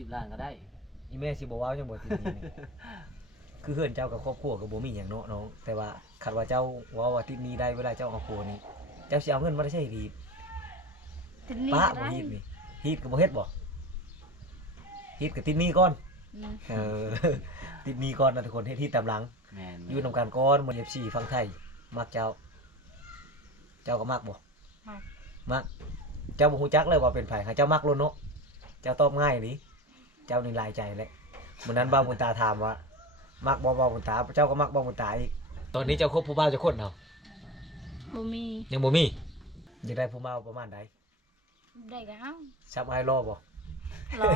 10 ล้านก็ได้อีแม่สิบ่ว้าวจังบ่ติดหนี้นี่ คือเฮือนเจ้ากับครอบครัวก็บ่มีหยังเนาะน้องแต่ว่าคันว่าเจ้าว้าว่าติดหนี้ได้เวลาเจ้าเอาครัวนี่เจ้าสิเอาเงินมาได้ใช้ดี ติดหนี้ ป้า ก็ บ่ ได้ ฮีดนี่ฮีดก็บ่เฮ็ดบ่ฮีดก็ติดหนี้ก่อน อืม เออ ติดหนี้ก่อนนะทุกคนเฮ็ดฮีดตามหลัง แม่น อยู่นำกันก่อนมื้อ FC ฟังไทยมักเจ้า เจ้าก็มักบ่ มัก มักเจ้าบ่ฮู้จักเลยว่าเป็นไผหาเจ้ามักโลดเนาะเจ้าตอบง่ายนี่เจ้านี่หลายใจแหละมื้อนั้นบ่าวบุญตาถามว่ามักบ่บ่าวบุญตาเจ้าก็มักบ่าวบุญตาอีกตอนนี้เจ้าคบผู้บ่าวจะคนเนาะ บ่มี ยังบ่มีอยากได้ผู้บ่าวประมาณใด ได้ก็เอา ซับไอ้รอบ่ รอ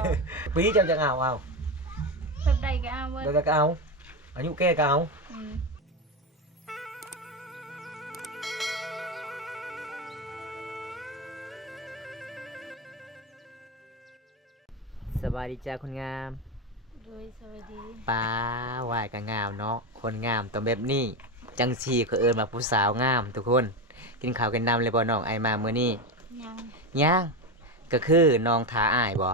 ปีเจ้าจะเอา แบบใดก็เอาเบิด เดี๋ยวก็เอาอายุแก่ก็เอา อืม สวัสดีจ้าคนงาม โดยสวัสดี ป้าวายก็งามเนาะคนงามต้องแบบนี้จังสีก็เอิญมาผู้สาวงามทุกคนกินข้าวกินน้ำเลยบ่น้องไอมามื้อนี้ ยัง ย่างก็คือน้องท้าอายบ่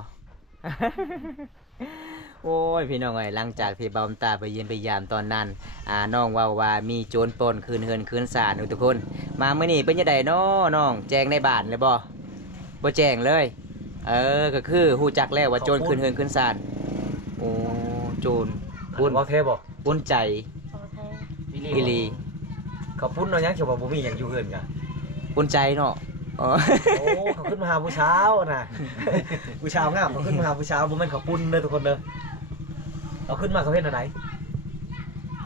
โอ้ยพี่น้องเอ้ยหลังจากที่เบาตาไปเยี่ยมไปยามตอนนั้นน้องว่ามีโจรปล้นคืนเฮือนคืนศาลทุกคน มามื้อนี้เป็นจังได๋น้อน้องแจ้งในบ้านเลยบ่บ่แจ้งเลย ก็คือฮู้จักแล้วว่าโจรคืนเฮือนคืนศาลโอ้โจร ปุ้นบ่เทบ่ ปุ้นใจ ขอแท้ อีหลี เขาปุ้นเนาะยังสิว่าบ่มีหยังอยู่เฮือนกะ ปุ้นใจเนาะอ๋อ โอ้เขาขึ้นมาหาผู้สาวน่ะ ผู้สาวงามเขาขึ้นมาหาผู้สาวบ่แม่นเขาปุ้นเด้อทุกคนเด้อเอาขึ้นมาเขาเฮ็ดอันไหน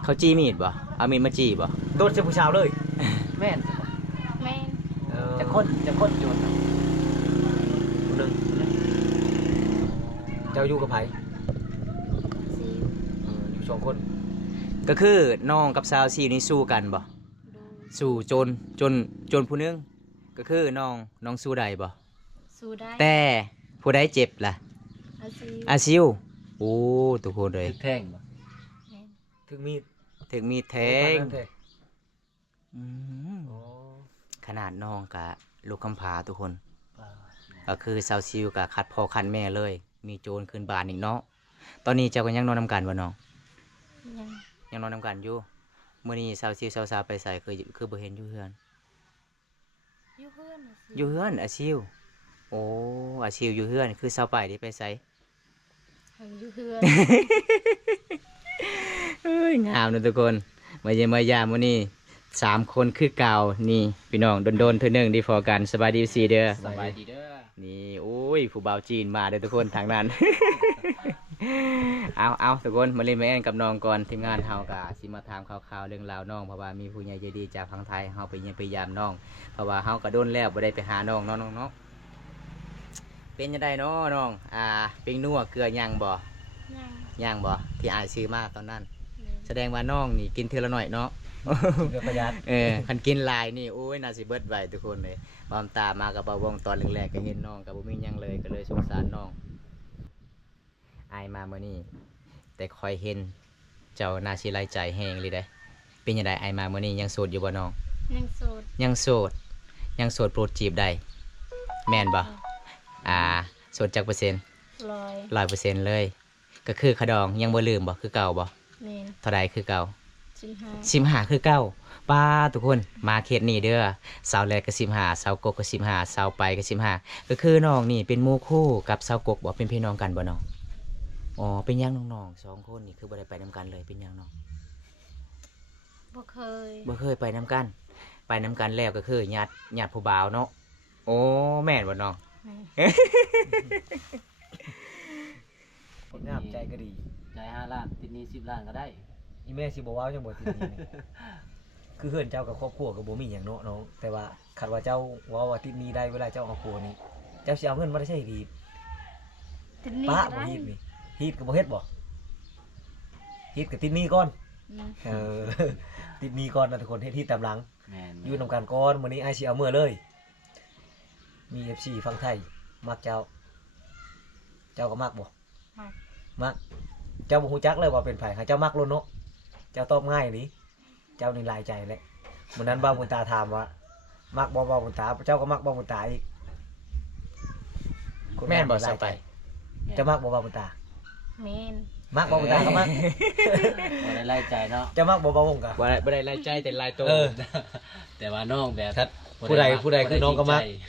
เขาจี้มีดบ่เอามีดมาจี้บ่ โดนใส่ผู้สาวเลย แม่น แม่น จะคนโจร คนหนึงเจ้าอยู่กับไผ ซี อยู่สองคน ก็คือน้องกับสาวซีนี่สู้กันบ่ ดู สู้จนผู้หนึงก็คือน้องสู้ได้บ่ สู้ได้ แต่ผู้ใดเจ็บล่ะ อาซี อาซิวโอ้ทุกคนเลย ถึกแท่งบ่ แม่น ถึงมีด ถึงมีแทง ปานนั้นแท้ อืม อ๋อ ขนาดน้องกับลูกกำพร้าทุกคน ป้า ก็คือสาวซิวกับคัดพ่อคันแม่เลย มีโจรขึ้นบ้านอีกเนาะตอนนี้เจ้าก็ยังนอนนำกันบ่น้อง ยัง ยังนอนนำกันอยู่มื้อนี้สาวซิวสาวๆไปใส่คือบ่เห็นอยู่เฮือน อยู่เพื่อนอาซี อยู่เฮือนอาซิวโอ้อาซิวอยู่เฮือนคือสาวไปที่ไปใส่ อยู่เพื่อน เอ้ยงามนะทุกคนมาเยี่ยมมายามมื้อนี้3 คนคือเก่านี่พี่น้องโดนๆเทื่อนึงได้พอกันสบายดีสิเด้อ สบายดีเด้อ นี่โอ้ยผู้บ่าวจีนมาเด้อทุกคนทางนั้น เอาทุกคนมาเล่นมาแอนกับน้องก่อนทีมงานเฮากะสิมาถามข่าวๆเรื่องราวน้องเพราะว่ามีผู้ใหญ่ใจดีจากทางไทยเฮาไปเยี่ยมไปยามน้องเพราะว่าเฮาก็โดนแล้วบ่ได้ไปหาน้องเนาะเป็นจังไดเนาะน้องเป็นนัวเกลือย่างบ่ ยัง ย่างบ่ที่อ้ายซื้อมาตอนนั้น แม่น แสดงว่าน้องนี่กินเทื่อละหน่อยเนาะ เรือประหยัด คันกินหลายนี่โอ้ยน่าสิเบิดไว้ทุกคนเลยบอมตามากับบ่าวงตอนแรกๆก็เห็นน้องกับบ่มีหยังเลยก็เลยสงสารน้องอายมามื้อนี้แต่คอยเห็นเจ้าน่าสิไล่ใจแฮงเลยได้เป็นจังไดอายมามื้อนี้ยังโสดอยู่บ่น้อง ยังโสด ยังโสดโปรดจีบได้แม่นบ่โสดจักเปอร์เซ็นต์ ลอย 100%เลย ก็คือขะดองยังบ่ลืมบ่คือเก่าบ่ แม่น เท่าใดคือเก่า 15 15คือเก่าป้าทุกคนมาเขตนี้เด้อสาวแรกก็15สาวกกก็15สาวไปก็15ก็คือน้องนี่เป็นหมู่คู่กับสาวกกบ่เป็นพี่น้องกันบ่น้องอ๋อเป็นหยังน้องๆ2คนนี่คือบ่ได้ไปนํกันเลยเป็นหยังน้อง บ่เคย บ่เคยไปนํกันไปนํกันแล้วก็คือญาติผู้บ่าวเนาะโอ้แม่นบ่น้อง แม่น คนงามใจก็ดี จ่าย5 ล้านติดหนี้10 ล้านก็ได้ อีแม่สิบ่ว้าวจังบ่ติดหนี้นี่ คือเฮือนเจ้ากับครอบครัวก็บ่มีหยังเนาะน้องแต่ว่าคันว่าเจ้าว้าว่าติดหนี้ได้เวลาเจ้าเอาครัวนี่เจ้าสิเอาเงินมาได้ใช้ดี ติดหนี้ ป้า ก็ บ่ ได้ ฮีดนี่ฮีดก็บ่เฮ็ดบ่ฮีดก็ติดหนี้ก่อน อืม เออ ติดหนี้ก่อนนะทุกคนเฮ็ดที่ตามหลัง แม่น อยู่นำกันก่อนมื้อนี้อ้ายสิเอามื้อเลย มี FC ฟังไทยมักเจ้า เจ้าก็มักบ่ มัก มัก เจ้าบ่ฮู้จักเลยว่าเป็นไผหาเจ้ามักโลดเนาะเจ้าตอบง่ายนี่เจ้านี่หลายใจแหละมื้อนั้นบ่าวบุญตาถามว่า มักบ่าวบุญตาเจ้าก็มักบ่าวบุญตาอีก แม่นบ่สาวไป จะมักบ่บ่าวบุญตา แมน มักบ่าวบุญตาก็มัก บ่ได้ไล่ใจเนาะ จะมักบ่บ่าววงกะ บ่ได้รายใจแต่รายตัว เออ แต่ว่าน้องแบบ ครับ บ่ ผู้ใด มั ผู้ใดคือน้องก็มัก บ่ได้จริง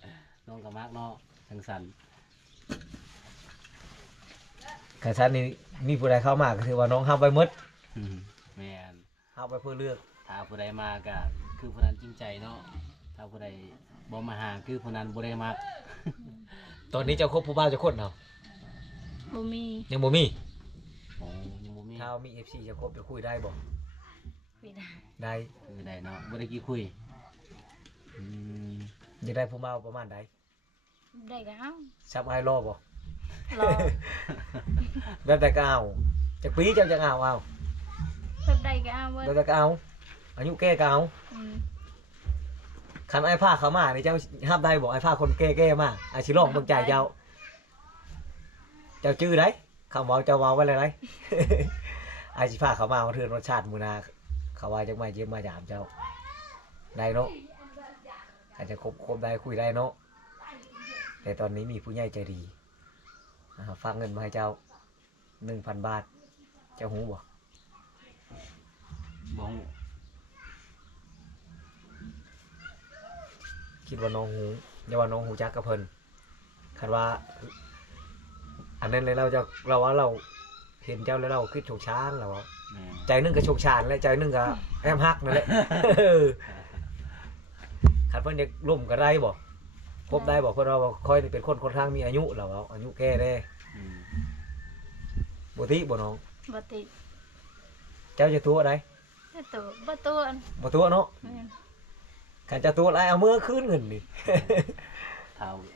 ใจน้องก็มักเนาะทั้งสัน คันซั่นนี่มีผู้ใดเข้ามาก็ถือว่าน้องห้ามไว้หมด แม่น ห้ามไว้เพื่อเลือก ถ้าผู้ใดมาก็คือผู้นั้นจริงใจเนาะถ้าผู้ใดบ่มาหาคือผู้นั้นบ่ได้มัก ตอนนี้เจ้าคบผู้บ่าวจะคนเนาะ บ่มี ยังบ่มี โอ้ยังบ่มี ถ้ามี FC จะคบจะคุยได้บ่ ไม่ได้ ได้ คือได้เนาะบ่ได้กี่คุยอืม อยากได้ผู้บ่าวประมาณใด ได้ก็เอา ซับไอ้รอบ่ รอ แบบแต่ก็เอาจักปีเจ้าจะเอา แบบใดก็เอาเว้ย แบบแต่ก็เอาอายุแก่ก็เอา อืม คันไอ้ผ้าเขามานี่เจ้าห้ามได้บ่ไอ้ผ้าคนแก่ๆมาไอ้สิร้องเบิ่งใจเจ้าจื้อได้คำเว้าเจ้าเว้าไว้เลยได้ ไอ้สิพาเขามาเอาเทือนรสชาติมื้อหนาเขาว่าจักมาเยี่ยมมายามเจ้าได้เนาะอาจจะคบได้คุยได้เนาะแต่ตอนนี้มีผู้ใหญ่ใจดีฝากเงินมาให้เจ้า 1,000 บาทเจ้าหูบ่ บ่ฮู้ คิดว่าน้องหูอย่าว่าน้องหูจักกับเพิ่นคันว่า อันนั้นเลยเราว่าเราเห็นเจ้าแล้วเราคิดโชกช้างเราว่า แม่น ใจหนึงก็โชกชานและใจหนึงก็แอมฮักนั่นแหละ คันเพิ่นอยากร่วมก็ได้บ่คบได้บ่เพิ่นว่าค่อยนี่เป็นคนค่อนข้างมีอายุแล้วอายุแก่เด้ อืม บ่ติบ่น้อง บ่ติด เจ้าจะตัวใด แต่ตัวบ่ตัวอัน บ่ตัวเนาะ แม่น คันจะตัวอะไรเอามือคืนเงินนี่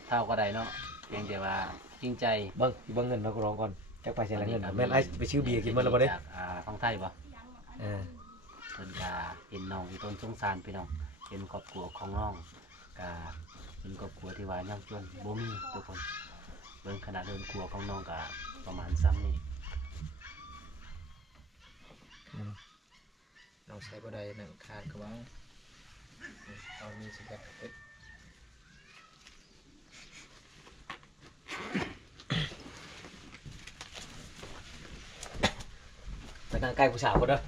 เท่าก็ได้เนาะเพียงแต่ว่าจริงใจ เบิ่งเงินเราก็ร้องก่อนจักไปใช้ละเงินแม่นไอ้ไปซื้อเบียร์กินมื้อแล้วบ่เด้ จากของไทยบ่ เออ เพิ่นก็เห็นน้องที่ต้นสงสารพี่น้องเห็นครอบครัวของน้องก็เป็นครอบครัวที่ว่ายากจนบ่มีทุกคนเบิ่งขนาดเดินครัวของน้องก็ประมาณซ้ำนี่ น้องใช้บ่ได้นั่นขาดก็ว่าเอามีสิกัดเอ็ด ไปนั่งใกล้ผู้สาวบ่เด้อ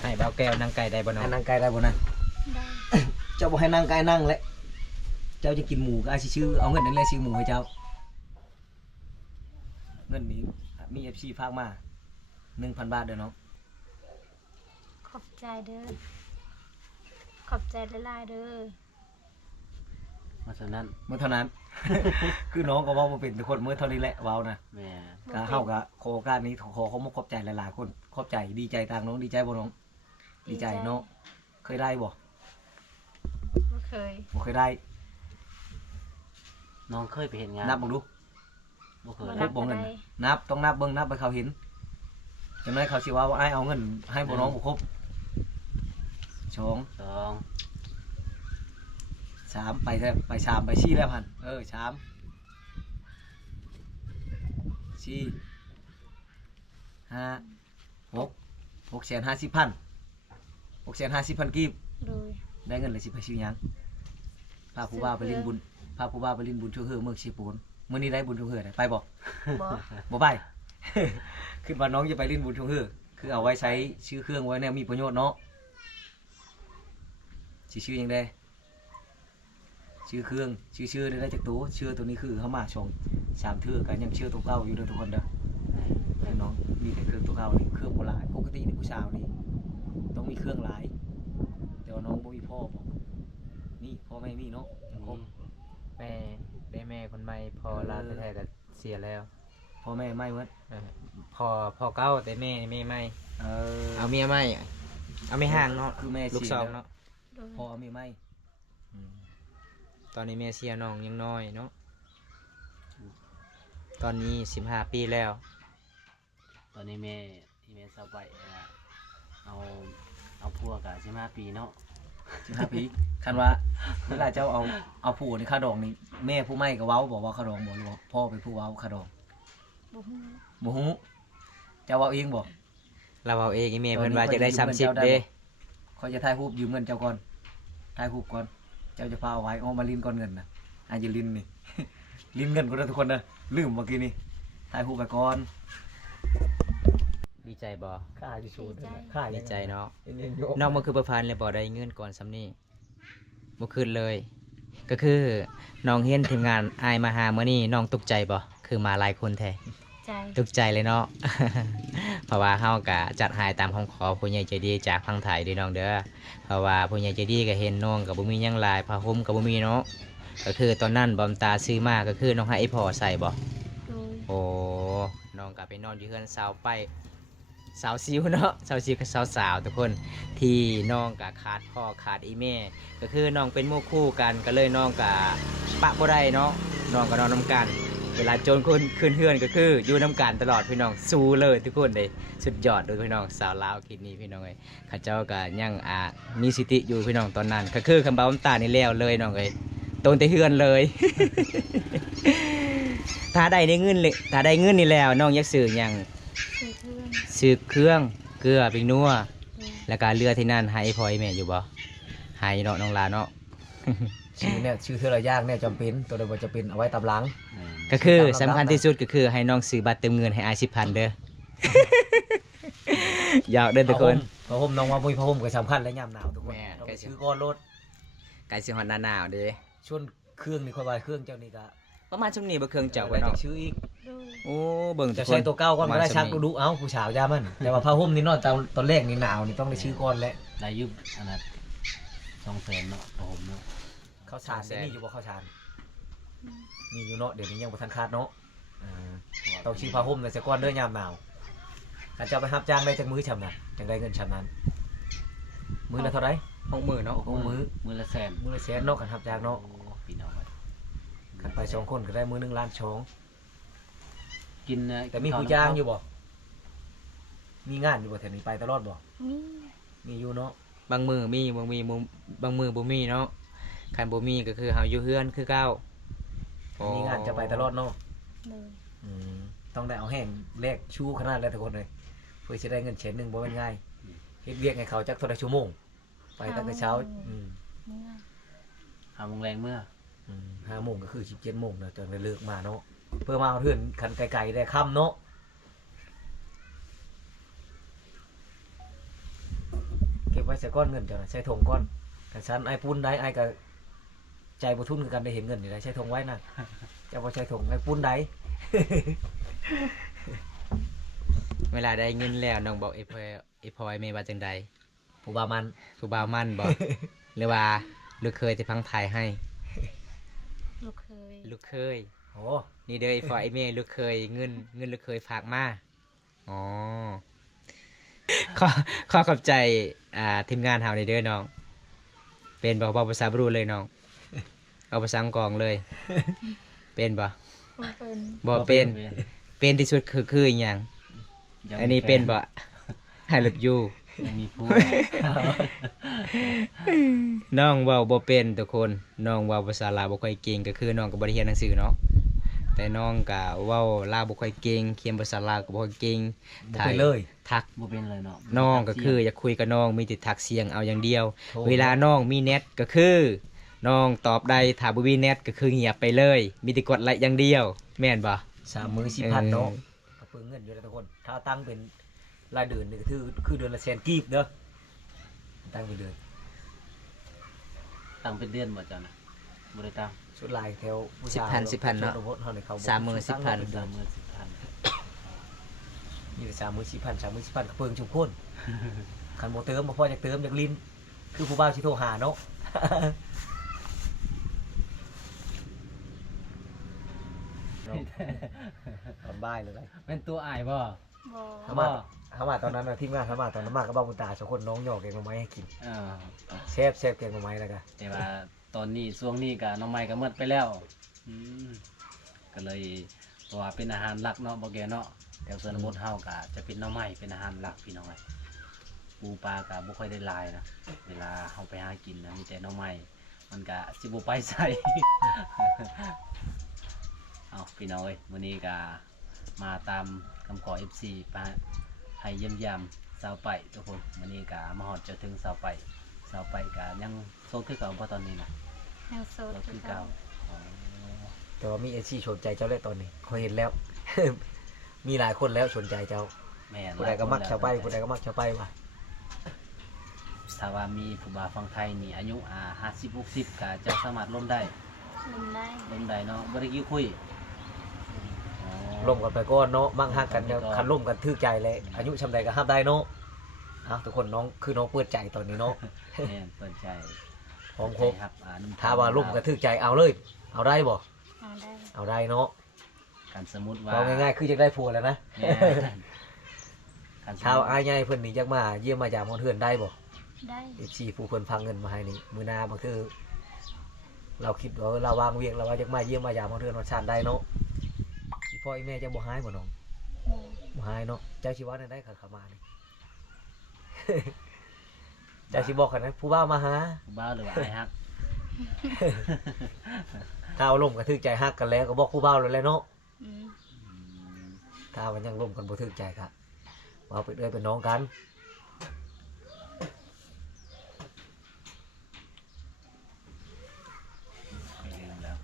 ให้เบาแก้วนั่งไก่ได้บ่น้อง ให้นั่งใกล้ได้บ่นะ ได้ เจ้าบ่ให้นั่งใกล้นั่งแหละเจ้าจะกินหมูก็อาสิชื่อเอาเงินนั่นแหละซื้อหมูให้เจ้าเงินนี้มี FC ฝากมา 1,000 บาทเด้อน้อง ขอบใจเด้อขอบใจหลายๆเด้อ เพราะฉะนั้น เมื่อเท่านั้น คือน้องก็เว้าบ่เป็นทุกคนเมื่อเท่านี้แหละเว้านะ แม่ ก็เฮาก็ขอโอกาสนี้ขอขอบใจหลายๆคนขอบใจดีใจทางน้องดีใจบ่น้องดีใจเนาะเคยได้บ่ บ่เคย บ่เคยได้ น้องเคยไปเห็นงาน นับบ่ดู บ่เคย บ่ คร นั บบ บ่เงิน ก็ได้ นับต้องนับเบิ่งนับไปเขาเห็นจังได๋เขาสิว่าอ้ายเอาเงินให้บ่น้องบ่ครบสอง สอง สามไปแล้วไปสามไป4แล้วพันสามสี่ห้า650,000 650,000กีบ โดย ได้เงินเลยสิไปซื้อหยังพาผู้บ่าวไปลินบุญพาผู้บ่าวไปลินบุญชั่วเฮือเมืองชีปูนมื้อนี้ได้บุญชั่วเฮือได้ไปบ่ บ่ บ่ไป ขึ้นว่าน้องจะไปลินบุญชั่วเฮือคือเอาไว้ใช้ชื่อเครื่องไว้แนวมีประโยชน์เนาะสิชื่อหยังได้ชื่อเครื่องชื่อได้จากตัวชื่อตัวนี้คือเฮามาชง3เทื่อกันยังชื่อตัวเก่าอยู่เด้อทุกคนเด้อแต่น้องมีแต่เครื่องตัวเก่านี่เครื่องบ่หลายปกตินี่ผู้สาวนี่ต้องมีเครื่องหลายแต่ว่าน้องบ่มีพ่อบ่นี่พ่อแม่มีเนาะครบ แม่ได้แม่คนใหม่พอลาแท้ๆก็เสียแล้ว พ่อแม่ไม่เว้ย เออพอเก่าแต่แม่ใหม่ เออ เอาเมียใหม่เอาไม่ห่างเนาะ คือแม่ ลูก เสี ส ย อง แล้ว เนาะ โดย พ่อมีไม่ ตอนนี้แม่เสียน้องยังน้อยเนาะตอนนี้15 ปีแล้ว ตอนนี้แม่สบายเอาพวก15 ปีเนาะ 15 ปีคันว่าเวลาเจ้าเอาผู้นี่ค่าดองนี่แม่ผู้ไม่ก็เว้าบอกว่าค่าดองบ่หรือว่าพ่อเป็นผู้เว้าค่าดอง บ่ฮู้ บ่ฮู้เจ้าเว้าเองบ่ เราเอาเองอีเมลเพิ่นว่าจะได้30เด้ ขอยจะถ่ายรูปยืมเงินเจ้าก่อนถ่ายรูปก่อนเจ้าจะพาเอาไว้เอามาลินก่อนเงินน่ะอาจจะลินนี่ ลิ้นเงินก็ได้ทุกคนนะลืมเมื่อกี้นี่ถ่ายรูปไปก่อน ดีใจบ่ ค่าอยู่ชูนค่า ดีใจเนาะ ยังโย น้องบ่คือประพันธ์เลยบ่ได้เงินก่อนซำนี้บ่คืนเลย ก็คือน้องเห็นทีมงานอายมาหามื้อนี้น้องตกใจบ่คือมาหลายคนแท้ ใจ ตกใจเลยเนาะ เพราะว่าเฮาก็จัดให้ตามคำขอผู้ใหญ่ใจดีจากพังไทยเด้อน้องเด้อเพราะว่าผู้ใหญ่ใจดีก็เห็นน้องก็บ่มีหยังหลายผ้าห่มก็บ่มีเนาะก็คือตอนนั้นบอมตาซื้อมาก็คือน้องให้ไอ้พ่อใส่บ่ โดย โอ้น้องก็ไปนอนอยู่เฮือนสาวไปสาวซิวเนาะสาวซิวกับสาวๆทุกคนที่น้องก็ขาดพ่อขาดอีแม่ก็คือน้องเป็นหมู่คู่กันก็เลยน้องก็ปะบ่ได้เนาะน้องก็นอนนํกัน เวลาโจรคนขึ้นเฮือนก็คืออยู่น้ำกันตลอดพี่น้องสู้เลยทุกคนเลยสุดยอดเลยพี่น้องสาวลาวคิดนี้พี่น้องเอ้ยข้าเจ้าก็ยังมีสติอยู่พี่น้องตอนนั้น ก็คือคำบ่าวน้ำตานี่แล้วเลยน้องเอ้ยโตนแต่เฮือนเลย ถ้าได้เงินเลยถ้าได้เงินนี่แล้วน้องอยากซื้อหยัง ซื้อเพื่อน ซื้อเครื่องเกลือปิงนัว โดย แล้วก็เรือที่นั่นให้พ่อให้แม่อยู่บ่ให้เนาะน้องลาเนาะ ชื่อเนี่ยชื่อเธอละยากเนี่ยจำเป็นตัวเดียวจะเป็นเอาไว้ตำหลัง ก็คือสำคัญที่สุดก็คือให้น้องซื้อบัตรเติมเงินให้อาย10,000เด้อ อยากเด้อทุกคน พระห่มน้องว่ามุ้ยพระห่มก็สำคัญและยามหนาวทุกคน แม่ เราไปซื้อก้อนรถ ใกล้สิฮอดหน้าหนาวเด้ ช่วงเครื่องนี่ค่อยว่าเครื่องเจ้านี่ก็ ประมาณช่วงนี้บ่เครื่องเจ้า ไว้ ไว้ จะ เนาะ ชื่ออีก โดย โอ้เบิ่งทุ จะ กค ใช้ น ตัวเก่าก่อนก็ได้ ประมาณ ชัก ช่วงนี้ ดูเอ้าผู้สาวยามันแต่ว่าผ้าห่มนี่เนอนตอนแรกนี่หนาวนี่ต้องได้ชื่อก้อนแหละ ได้ยุบอันนั้น200,000เนาะผมเนาะ ข้าวสารนี่อยู่บ่ข้าวสารมีอยู่เนาะเดี๋ยวนี้ยังบ่ทันขาดเนาะต้องชื่อผ้าห่มน่ะจะก้อนเด้อยามหนาวถ้าเจ้าไปรับจ้างได้จักมื้อชำน่ะจังได้เงินชำนั้นมื้อละเท่าไหร่ 60,000เนาะ มือละแสน มื้อละแสนเนาะคันรับจ้างเนาะ โอ้พี่น้องเอ้ย คันไปสองคนก็ได้มื้อ1 ล้านชอง กิน แต่มีผู้จ้างอยู่บ่มีงานอยู่บ่แถวนี้ไปตลอดบ่ มี มีอยู่เนาะ บางมือมีบางมือบ่มีเนาะคันบ่มีก็คือเฮาอยู่เฮือนคือเก่า มีงานจะไปตลอดเนาะ โดย ต้องได้เอาแห้งแลกชูขนาดแล้วทุกคนเลยเพื่อจะได้เงิน1,000บ่แม่นง่ายเฮ็ดเวียกให้เขาจักเท่าใดชั่วโมงไปตั้งแต่เช้าเมื่อ หาโมงแรงเมื่อ 5 โมงก็คือ17 โมงแล้วจนได้เลิกมาเนาะเพื่อมาเอาเทื่อนคันไกลๆได้ค่ำเนาะเก็บไว้ใส่ก้อนเงินจ้ะนะใช้ธงก้อนกันซันไอ้ปุ้นได้ไอ้ก็ใจบ่ทุนคือกันได้เห็นเงินนี่ได้ใช้ธงไว้นะจะบ่ใช้ธงไอ้ปุ้นได้ เวลาได้เงินแล้วน้องบอกไอ้พลอยแม่ว่าจังใด ผู้บ่าวมัน ผู้บ่าวมั่นบ่ หรือว่าลูกเคยที่พังไทยให้ ลูกเคย ลูกเคย โอ้ นี่เด้อไอ้พลอยไอ้แม่ลูกเคยเงินลูกเคยฝากมาอ๋อ ขอขอบใจทีมงานเฮาในเด้อน้อง เป็นบ่ภาษาบรูเลยน้อง เอาภาษาอังกฤษเลย เป็นบ่ บ่เป็น บ่เป็น เป็นที่สุดคืออหย่างอันนี้เป็นบ่ I love you ยังมีผู้ น้องเว้าบ่เป็นทุกคนน้องเว้าภาษาลาวบ่ค่อยเก่งก็คือน้องก็บ่ได้เรียนหนังสือเนาะแต่น้องก็เว้าลาวบ่ค่อยเก่งเขียนภาษาลาวก็บ่ค่อยเก่ง บ่เป็นเลย ทัก บ่เป็นเลยเนาะ น้องก็คืออยากคุยกับน้องมีแต่ทักเสียงเอาอย่างเดียว โทร เวลาน้องมีเน็ตก็คือน้องตอบได้ถ้าบ่มีเน็ตก็คือเงียบไปเลย มีแต่กดไลค์อย่างเดียว แม่นบ่ 3 มื้อ10,000เนาะก็เพิ่งเงินอยู่แล้วทุกคน ถ้าตั้งเป็นรายเดือนนี่ก็คือเดือนละ100,000กีบเด้อตั้งเป็นเดือน ตั้งเป็นเดือนบ่เจ้านะบ่ได้ตั้ง สุดลายแถวผู้ชาย 10,000เนาะ เฮานี่เขา 30,000 ตั้ง เป็น เดือน 30,000 มีแต่30,000ก็เพิ่งชุมพ้นคันบ่เติมบ่พออยากเติมอยากลิ้นคือผู้บ่าวสิโทรหาเนาะ ตอนบ่ายเลย เป็นตัวอ้ายบ่ บ่ เขามาตอนนั้นน่ะทีมงานเขามาตอนนั้นมากับบ้าวบุญตาสองคนน้องหยอกแกงหน่อไม้ให้กิน เออ แซบแกงหน่อไม้แล้วก็ แต่ว่าตอนนี้ช่วงนี้ก็น้องใหม่ก็หมดไปแล้วอืมก็เลยเพราะว่าเป็นอาหารหลักเนาะบ่แกเนาะแต่ส่วนบทเฮาก็จะเป็นหน้องใหม่เป็นอาหารหลักพี่น้องเอ้ยปูปลาก็บ่ค่อยได้หลายนะเวลาเฮาไปหากินนะมีแต่หน้องใหม่มันก็สิบ่ไปใส่ เอาพี่น้องเอ้ยมื้อนี้ก็มาตามคำขอ FC มาให้เยี่ยมยามสาวไปทุกคนมื้อนี้ก็มาฮอดจะถึงสาวไปก็ยังโซคือเก่าบ่ตอนนี้นะ แนวโซด ก็ คื คือ อ เก่า เก่าอ๋อ แต่ว่ามีเอซี่สนใจเจ้าแล้วตอนนี้เขาเห็นแล้ว มีหลายคนแล้วสนใจเจ้า แม่น ผู้ใดก็มักชาวไปผู้ใดก็มักชาวไปว่ะ ถ้าว่ามีผู้บ่าวฟังไทยนี่อายุ50 60ก็จะสามารถล้มได้ ลมได้ ล้มได้เนาะบ่ได้กี่คุยอ๋อ ร่วมกันไปก่อนเนาะมั่งฮักกันเนี่ยคันร่วมกันทึกใจเลยอายุชำใดก็ห้ามได้เนาะเอาทุกคนน้องคือน้องเปิดใจตอนนี้เนาะ แม่นเปิดใจ พร้อมครบ ครับนุ่ม ถ้าว่าร่วมกันทึกใจเอาเลย เอาได้บ่ เอาได้ เอาได้เนาะ กันสมมุติว่า เอาง่ายๆคือจะได้ผัวแล้วนะ แม่นกันสม ชาว มุติ อายใหญ่เพิ่นนี่จักมาเยี่ยมมายามเฮือนได้บ่ ได้ อีก4ผู้เพิ่นพังเงินมาให้นี่มื้อหน้ามันคือ เราคิดว่าเราวางเวียงเราว่าจักมาเยี่ยมมายามเฮือนวันชาติได้เนาะอีพ่ออีแม่จะบ่หายบ่น้อง โดย บ่หายเนาะเจ้าสิว่าได้ขันเข้ามานี่ เจ้าสิบอกกันนะผู้บ่าวมาหา ผู้บ่าวหรือว่าอ้ายฮัก ถ้าเอาร่มกันทึกใจฮักกันแล้วก็บอกผู้บ่าวแล้วแหละเนาะ อืม ถ้ามันยังร่มกันบ่ทึกใจครับว่าเป็นเอ้ยเป็นน้องกัน ไม่ลืมแล้ว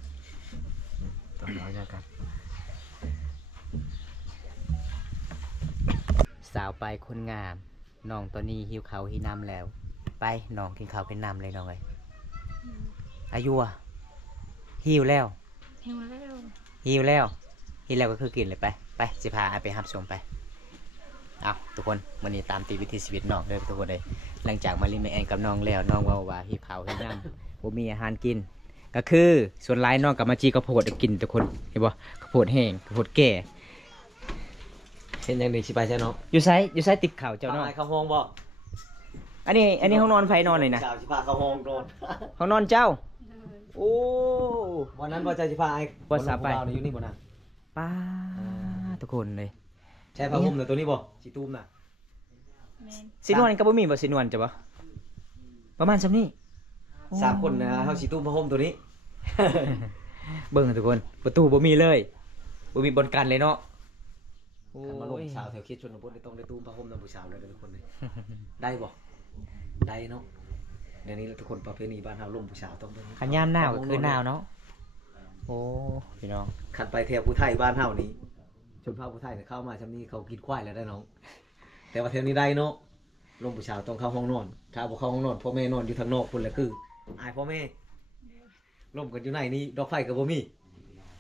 ต้องน้อยอย่างกัน สาวไปคนงามน้องตัวนี้หิวเขาวหิวน้ำแล้ว ไปน้องกินข้าวกินน้ำเลยน้องเอ้ย อืม อายุอะหิวแล้ว หิวแล้ว หิวแล้วหิวแล้วก็คือกินเลยไปไปสิพาไปหับชมไปเอาทุกคนวันนี้ตามตีวิถีชีวิตน้องเลยทุกคนเลยหลังจากมาลินแมแอนกับน้องแล้วน้องว่าหิวเขาวหิวน้ำบ่มีอาหารกิน ก็คือส่วนร้ายน้องกับมาจีกระโพดกินทุกคนเห็นบ่กระโพดแห้งกระโพดแก่ เห็นอย่างนี้สิไปใช่เนาะ อยู่ไซติดเข่าเจ้าน้อง พเข้าห้องบ่ อันนี้ห้องนอนไฟนอนเลยนะ สาวสิพาเข้าห้องโดน ห้องนอนเจ้า โดย โอ้ วันนั้นบ่ใจสิพาไอ้ บ่สาไป ผู้วนี่อยู่นี่บ่นาง ป้าทุกคนเลย ใช่ผ้าห่มน่ะตัวนี้บ่สิตุ้มน่ะ แม่น สินวนกับบ่มีบ่สินวนจ้ะบ่ประมาณซำนี้ สามคนนะเฮาสิตุ้มผ้าห่มตัวนี้ เบิ่งทุกคนประตูบ่มีเลยบ่มีบนกันเลยเนาะโอ้ คันมาลง ย สาวแถวเขตชนบทนี่ต้องได้ตุ้มผ้าห่มนำผู้สาวเลยเด้อทุกคนเลย ได้บ่ได้เนาะเดี๋ยวนี้ทุกคนประเพณีบ้านเฮาลงผู้สาวต้องเบิ่ง ขันยามหนาวก็คือหนาวเนาะโอ้พี่น้อง คันไปแถวผู้ไทยบ้านเฮานี้ชนเผ่าผู้ไทยเนี่ยเข้ามาชำนี้เขากินควายแล้วได้น้อง แต่ว่าแถวนี้ได้เนาะลงผู้สาวต้องเข้าห้องนอน ถ้าบ่เข้าห้องนอนพ่อแม่นอนอยู่ทางนอกพุ่นแหละคืออายพ่อแม่ร่มกันอยู่ในนี้ดอกไฟก็บ่มี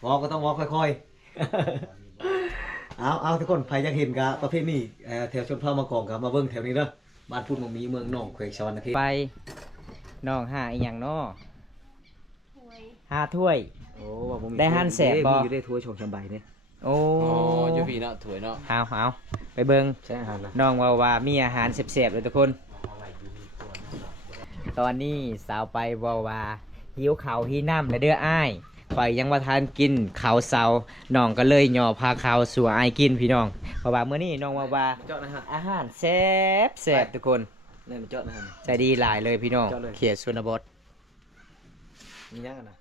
วอก็ต้องวอค่อยๆ เอาทุกคนใครอยากเห็นกะประเภทนี้แถวชนเผ่ามากองกับมาเบิ่งแถวนี้เด้อบ้านพุ่นมังมีเมืองหนองแขวงสวรรณเขต ไปน้องหาอีหยังเนาะ โอ้ย หาถ้วย โอ้ว่าบ่มี ได้หันแสบบ่ มีอยู่ได้ถ้วยชงชำใบเนี่ย โอ้ อ๋ออยู่พี่เนาะถวยเนาะ เอาไปเบิ่ง ใช่อาหารนะ น้องว่ามีอาหารแซ่บๆเลยทุกคน ตอนนี้สาวไปว่าหิวข้าวหิวน้ำแล้วเด้ออ้ายข่อยยังบ่ทันกินข้าวเช้าน้องก็เลยย่อพาข้าวสู่อ้ายกินพี่น้องเพราะว่ามื้อนี้น้องว่า เจาะนะฮะ อาหารแซ่บทุกคน นี่มันเจาะนะฮะ ใจดีหลายเลยพี่น้อง เจ้าเลย เขียดชนบท มียังกันนะ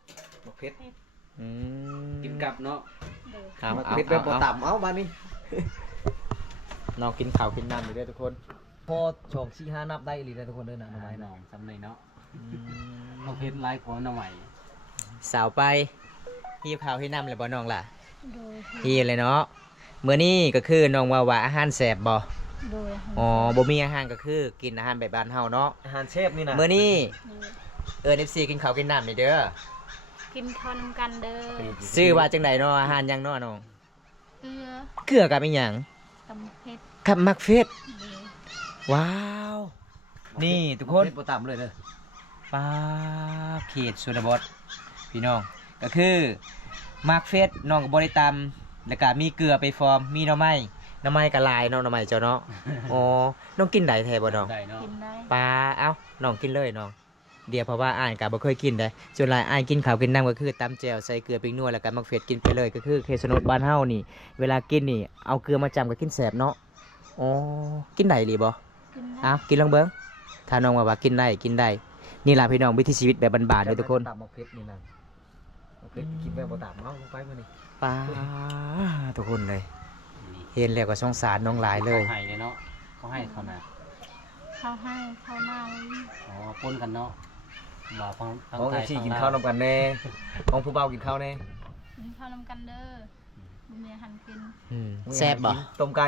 มะเพชร อืม กินกลับเนาะ โดย เอา มะ เอา เพชรแบบบ่ เอา ต่ำเอาบ้านนี้ น้องกินข้าวกินน้ำอยู่ด้วยทุกคน พอชงชี้ห้านับได้อีหลีนะทุกคนเด้อนะหน่อไม้ น้ นะ องจำเลยเนาะน้องเพชรไลฟ์ของน้องใหม่ สาวไปหิวข้าวหิวน้ำเลยบ่น้องล่ะ โดย หิวเลยเนาะมื้อนี้ก็คือน้องว่าอาหารแซ่บบ่ โดย อ๋อบ่มีอาหารก็คือกินอาหารแบบบ้านเฮาเนาะ อาหารเชฟนี่นะ มื้อนี้ โดย FC กินข้าวกินน้ำนี่เด้อ กินข้าวนำกันเด้อ ซื้อว่าจังไดเนาะอาหารหยังเนาะน้อง เกลือ เกลือกับอีหยัง ตำเพชร กับมักเฟส โดย ว้าว นี่ทุกคน มะเพชรบ่ต่ำเลยเด้อ ป้าเขตชนบทพี่น้องก็คือมาร์กเฟสน้องกับบริตามแล้วก็มีเกลือไปฟอร์มมีหน่อไม้กะลายเนาะหน่อไม้เจ้าเนาะ อ๋อน้องกินได้แท้บ่น้อง ได้เนาะ กินได้ ปลาเอ้าน้องกินเลยน้องเดี๋ยวเพราะว่าอ่านก็บ่เคยกินได้ส่วนหลายอ่านกินข้าวกินน้ำก็คือตำแจ่วใส่เกลือพริกนัวแล้วก็มักเฟสกินไปเลยก็คือเคสนดบ้านเฮานี่ เวลากินนี่เอาเกลือมาจำก็กินแสบเนาะอ๋อกินได้หรือบ่ กินได้ อ้าวกินลองเบิ่งถ้าน้องว่ากินได้นี่ล่ะพี่น้องวิถีชีวิตแบบบ้านๆเลยทุกคน ต่ำมะเพชรนี่นะมะเพชรกินแบบบ่ต่ำเอาลงไปมื้อนี้ ป้าทุกคนเลย นี่ เห็นแล้วก็สงสารน้องหลายเลย เขาให้เลยเนาะเขาให้เขานะ ข้าวให้ข้าวหน้าไว้ อ๋อปนกันเนาะบ่าวฟัง ของ ไท FC กินข้าวนำกันแน่ของผู้เฒ่ากินข้าวแน่ กินข้าวนำกันเด้อบ่มีอาหารกิน แซ่บบ่ ต้มไก่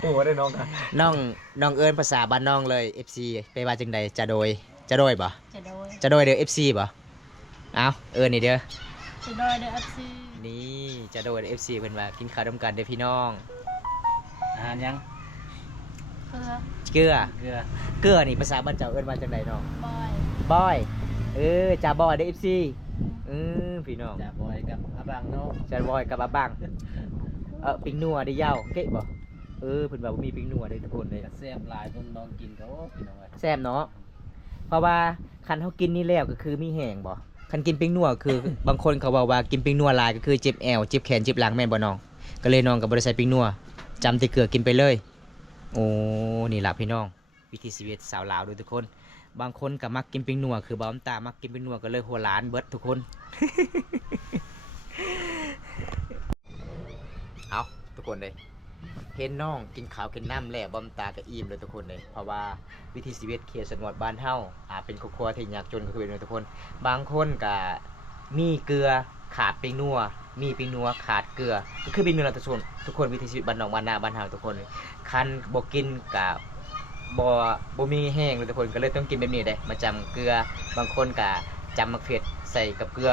โอ้ได้น้องกัน น้องเอิ้นภาษาบ้านน้องเลย FC ไปว่าจังใดจะโดยบ่ จะโดย จะโดยเด้อ FC บ่เอ้าเอิ้นนี่เด้อ จะโดยเด้อ FC นี่จะโดย FC เพิ่นว่ากินข้าวนํกันเด้อพี่น้อง อาหารยัง เพื่อ เกลือ เกลือ เกลือนี่ภาษาบ้านเจ้าเอิ้นว่าจังใดน้อง บอย บอยจ่าบอยเด้อ FC พี่น้อง จะบอยกับอาบังเนาะ จ่าบอยกับอาบังปิงนัวได้ยาวเก๊ะบ่เพิ่นว่าบ่มีปิงนัวเด้อทุกคนเลย กระแซบหลายคนลองกินก็โอ้พี่น้องเอ้ย แซ่บเนาะเพราะว่าคันเฮากินนี่แล้วก็คือมีแห้งบ่คันกินปิงนัวคือ บางคนเขาบอกว่ากินปิงนัวหลายก็คือเจ็บแอวเจ็บแขนเจ็บหลังแม่นบ่น้องก็เลยน้องก็บ่ได้ใส่ปิงนัวจำแต่เกลือกินไปเลย โอ้นี่ล่ะพี่น้องวิถีชีวิตสาวลาวเด้อทุกคน บางคนก็มักกินปิงนัวคือบ่อมตามักกินปิงนัวก็เลยหัวล้านเบิดทุกคน เอาทุกคนเลยเห็นน้องกินข้าวกินน้ำแล้วบอมตาก็อิ่มเลยทุกคนเลยเพราะว่าวิถีชีวิตเขตสนวนบ้านเฮาเป็นครอบครัวที่ยากจนก็คือเป็นทุกคน บางคนก็มีเกลือขาดปิงนัวมีปิงนัวขาดเกลือก็คือปิงนัวทุกคนวิถีชีวิตบ้านนอกบ้านนาบ้านเฮาทุกคนคันบ่กินกับบ่มีแห้งเลยทุกคนก็เลยต้องกินแบบนี้ได้มาจำเกลือบางคนก็จำมะเขือใส่กับเกลือ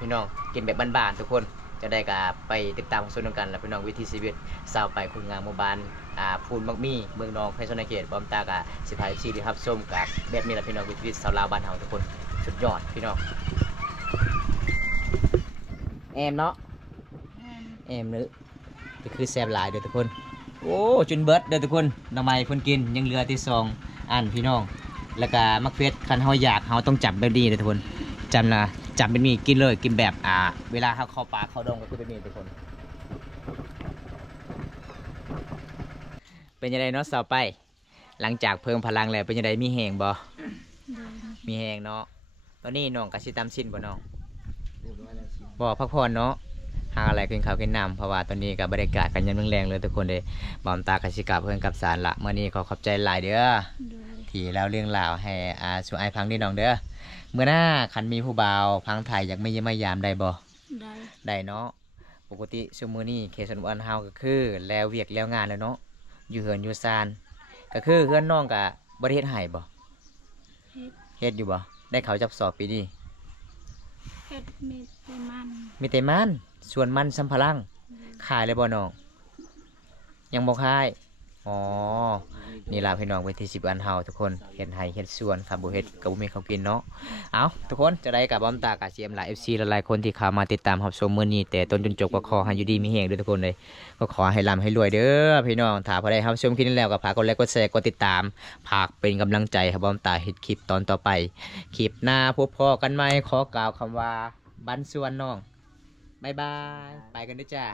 พี่น้องกินแบบบ้านๆทุกคนจะได้กับไปติดตามชมกันแล้วพี่น้องวิถีชีวิตสาวไปคุณงามหมู่บ้านพูนมักมีเมืองนองไพศาลเขตบอมตากะสิพายชีดีครับส้มกับแบบนี้แหละพี่น้องวิถีชีวิตสาวลาวบ้านเฮาทุกคนสุดยอดพี่น้องแอมเนาะแอมนึกก็คือแซ่บหลายเด้อทุกคนโอ้จุนเบิร์ดเด้อทุกคนน้ำไม้เพิ่นกินยังเหลือที่สองอันพี่น้องแล้วก็มักเฟสคันเฮาอยากเฮาต้องจับแบบนี้เด้อทุกคนจำนะจับเป็นมีกินเลยกินแบบเวลาเข้าป่าเข้าดงก็คือเป็นมีทุกคนเป็นยังไงเนาะสาวไปหลังจากเพิ่มพลังแล้วเป็นยังไงมีแหงบ่ โดย มีแหงเนาะตอนนี้น้องกะสิตามสิ้นบ่น้องบ่พักผ่อนเนาะหาอะไรกินข้าวกินน้ำเพราะว่าตอนนี้กับบรรยากาศกันยังแรงเลยทุกคนเลยบอมตากะสิกลับเพิ่นกับสารละเมื่อนี้ขอขอบใจหลายเด้อ โดย ที่เล่าเรื่องราวให้สู่ไอ้พังนี่น้องเด้อเมื่อหน้าคันมีผู้บ่าวพังไทยอยากไม่ยามได้บ่ ได้ ได้เนาะปกติชั่วโมงนี้เคสนวันเฮาก็คือแล้วเวียกแล้วงานแล้วเนาะอยู่เฮือนอยู่ซานก็คือเฮือนน้องก็บ่ได้เฮ็ดให้บ่ เฮ็ด เฮ็ดอยู่บ่ได้เขาจับสอบปีนี้ เฮ็ดมีแต่มัน มีแต่มันส่วนมันสัมภารังขายเลยบ่น้องยังบ่ขายอ๋อนี่ล่ะพี่น้องวิถีชีวิตบ้านเฮาทุกคนเฮ็ดให้เฮ็ดสวนครับบ่เฮ็ดก็บ่มีข้าวกินเนาะเอาทุกคนจะได้กับบอมตากะ CM หลาย FC หลายๆคนที่เข้ามาติดตามรับชมมื้อนี้แต่ต้นจนจบก็ขอให้อยู่ดีมีแรงด้วยทุกคนเลยก็ขอให้ร่ำให้รวยเด้อพี่น้องถ้าพอได้รับชมคลิปนี้แล้วก็ฝากกดไลค์กดแชร์กดติดตามฝากเป็นกำลังใจให้บอมตาเฮ็ดคลิปตอนต่อไปคลิปหน้าพบพอกันใหม่ขอกล่าวคำว่าบันส่วนน้องบ๊ายบายไปกันเด้อจ้า